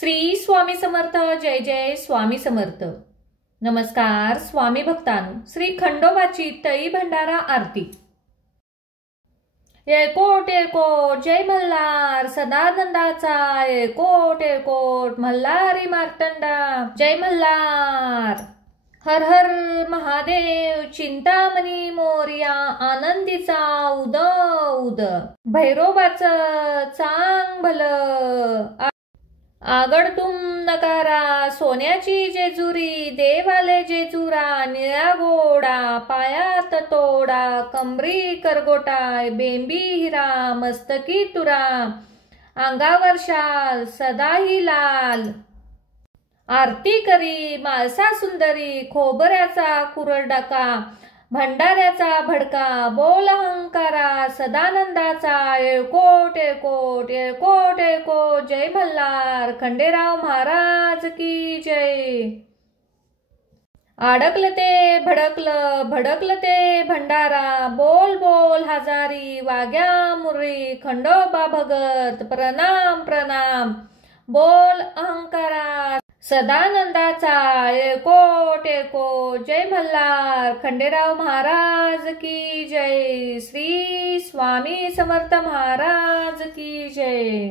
श्री स्वामी समर्थ. जय जय स्वामी समर्थ. नमस्कार स्वामी भक्तांनो. श्री खंडोबाची तई भंडारा आरती. एकोट एकोट जय मल्हार सदानंदाचा, एकोट एकोट मल्हारी मार्तंडा जय मल्हार. हर हर महादेव चिंतामणी मोर्या, आनंदीचा उद उद. भैरोबाचं चांग भल, आगडतुम नकारा. सोन्याची जेजुरी देवाले जेजुरा, निळा गोडा पायात तोडा. कमरी करगोटा बेंबी हिरा, मस्तकी तुरा. अंगावर शाल सदाही लाल. आरती करी माळसा सुंदरी, खोबऱ्याचा कुरडाका. भंडाऱ्याचा भडका बोल अहंकारा. सदानंदाचा एकोट एकोट एकोट एकोट जय मल्हार. खंडेराव महाराज की जय. अडकलं ते भडकलं भडकलं ते भंडारा. बोल बोल हजारी वाग्या मुरळी. खंडोबा भगत प्रणाम प्रणाम. बोल अहंकारा. सदानंदाचा एकोट एकोट जय मल्हार. खंडेराव महाराज की जय. श्री स्वामी समर्थ महाराज की जय.